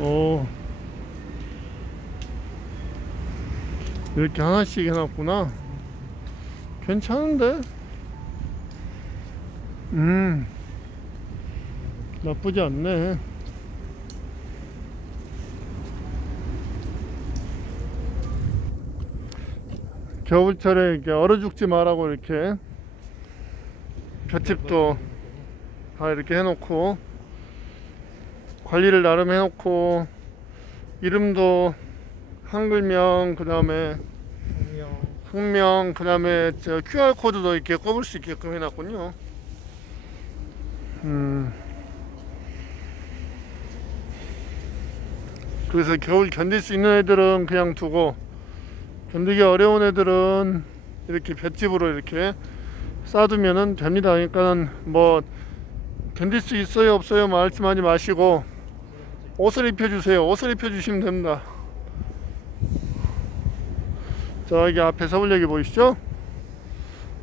오. 이렇게 하나씩 해놨구나. 괜찮은데? 음. 나쁘지 않네. 겨울철에 이렇게 얼어 죽지 말라고 이렇게 볏짚도 다 이렇게 해놓고 관리를 나름 해놓고 이름도 한글명 그 다음에 학명 그 다음에 저 QR 코드도 이렇게 꼽을 수 있게끔 해놨군요. 음. 그래서 겨울 견딜 수 있는 애들은 그냥 두고 견디기 어려운 애들은 이렇게 볏집으로 이렇게 싸두면은 됩니다. 그러니까는 뭐 견딜 수 있어요 없어요 말씀하지 마시고 옷을 입혀주세요. 옷을 입혀주시면 됩니다. 저기 앞에 서울역이 보이시죠?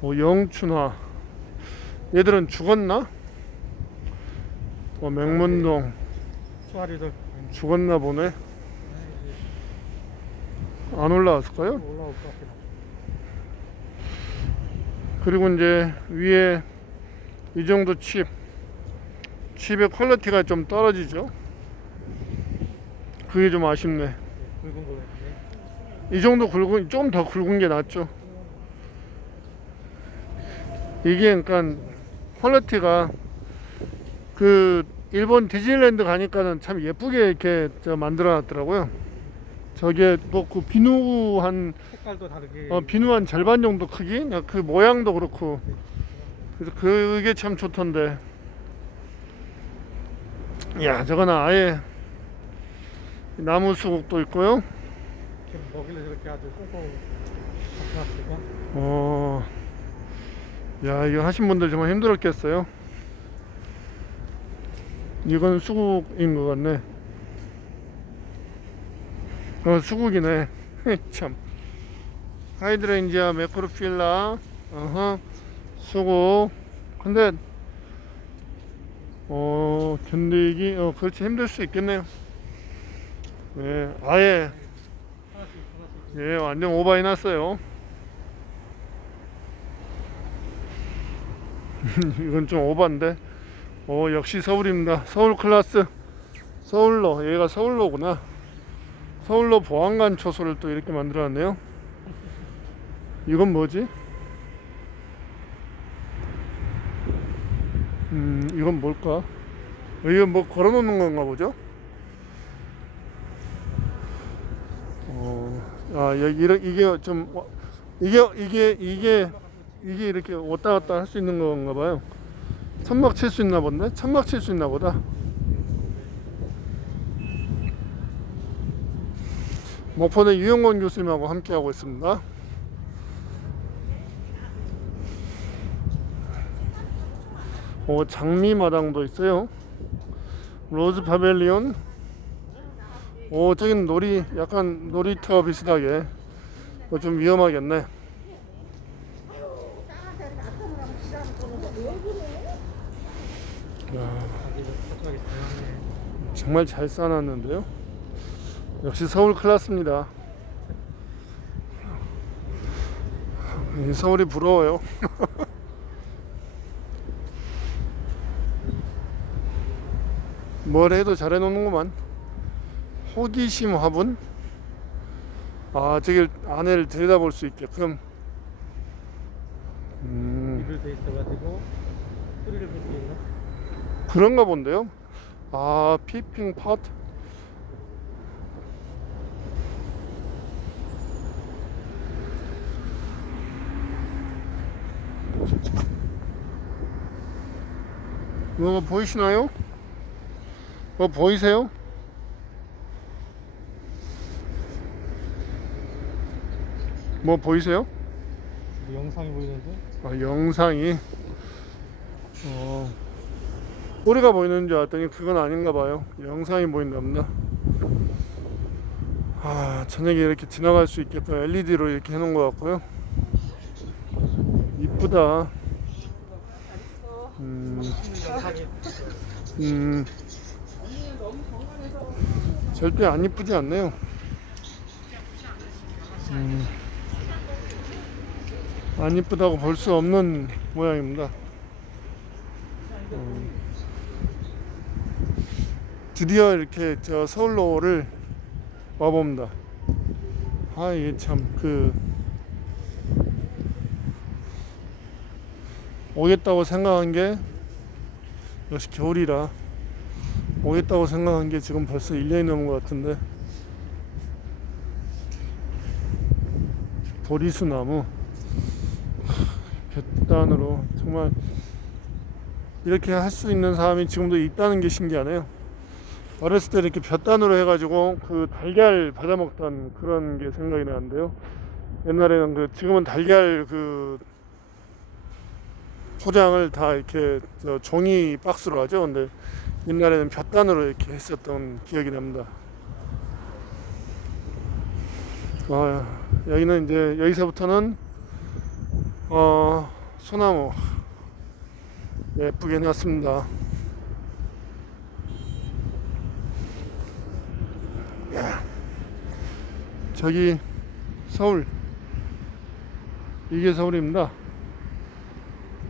어, 영춘화. 얘들은 죽었나? 어, 맹문동 수아리들 죽었나 보네. 안 올라왔을까요? 올라올 것 같긴 하고 그리고 이제 위에 이 정도 칩 칩의 퀄리티가 좀 떨어지죠 그게 좀 아쉽네. 굵은 거 이 정도 굵은 좀 더 굵은 게 낫죠. 이게 그러니까 퀄리티가 그 일본 디즈니랜드 가니까는 참 예쁘게 이렇게 저 만들어 놨더라고요. 저게 뭐 그 비누 한 색깔도 다르게. 어, 비누 한 절반 정도 크기? 그 모양도 그렇고. 그래서 그게 참 좋던데. 야 저거는 아예 나무 수국도 있고요. 이렇게 먹이를 저렇게 아주 꽁꽁 잡혀놨으니까 어, 야 이거 하신 분들 정말 힘들었겠어요. 이건 수국인 것 같네. 어 수국이네. 참. 하이드렌지아 매크로필라 어허 수국. 근데 어 견디기 어 그렇지 힘들 수 있겠네요 네 아예. 예 완전 오바해 놨어요. 이건 좀 오반데. 어 역시 서울입니다. 서울 클래스. 서울로 얘가 서울로구나. 서울로 보안관 초소를 또 이렇게 만들어놨네요. 이건 뭐지? 음 이건 뭘까? 이건 뭐 걸어놓는 건가 보죠? 아 여기 이런 이게 좀 와- 이게 이게 이게 이게 이렇게 왔다 갔다 할 수 있는 건가 봐요. 천막 칠 수 있나 본데? 천막 칠 수 있나 보다. 목포대 유영권 교수님하고 함께 하고 있습니다. 오 장미 마당도 있어요. 로즈 파벨리온. 오 저기는 놀이 약간 놀이터 비슷하게 어, 좀 위험하겠네. 야, 정말 잘 쌓아놨는데요. 역시 서울 클라스입니다. 이 서울이 부러워요. 뭘 해도 잘 해놓는구만. 호기심 화분. 아, 저길 안에를 들여다볼 수 있게끔. 음, 돼 있어가지고 소리를 볼 수 있나? 그런가 본데요. 아, 피핑 팟. 뭐가 보이시나요? 뭐 보이세요? 뭐 보이세요? 뭐 영상이 보이는데 아, 영상이 어, 꼬리가 보이는 줄 알았더니 그건 아닌가 봐요. 영상이 보인답니다. 아, 저녁에 이렇게 지나갈 수 있게끔 LED로 이렇게 해놓은 것 같고요. 이쁘다. 음, 음, 절대 안 이쁘지 않네요. 음, 안 이쁘다고 볼 수 없는 모양입니다. 음, 드디어 이렇게 저 서울로를 와봅니다. 아, 이게 참, 그, 오겠다고 생각한 게, 역시 겨울이라, 오겠다고 생각한 게 지금 벌써 1년이 넘은 것 같은데, 보리수 나무, 볕 단으로, 정말, 이렇게 할 수 있는 사람이 지금도 있다는 게 신기하네요. 어렸을 때 이렇게 볕단으로 해가지고 그 달걀 받아 먹던 그런 게 생각이 나는데요. 옛날에는 그 지금은 달걀 그 포장을 다 이렇게 저 종이 박스로 하죠. 근데 옛날에는 볕단으로 이렇게 했었던 기억이 납니다. 아, 여기는 이제 여기서부터는 어 소나무 예쁘게 해놨습니다. 저기 서울 이게 서울입니다.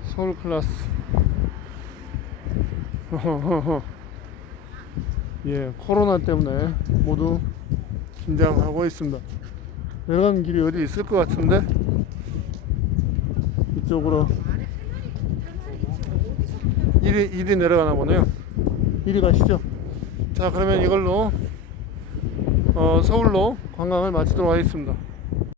서울 클래스. 예, 코로나 때문에 모두 긴장하고 있습니다. 내려가는 길이 어디 있을 것 같은데 이 쪽으로 이리 이리 내려가나 보네요. 이리 가시죠. 자, 그러면 이걸로 어, 서울로 관광을 마치도록 하겠습니다.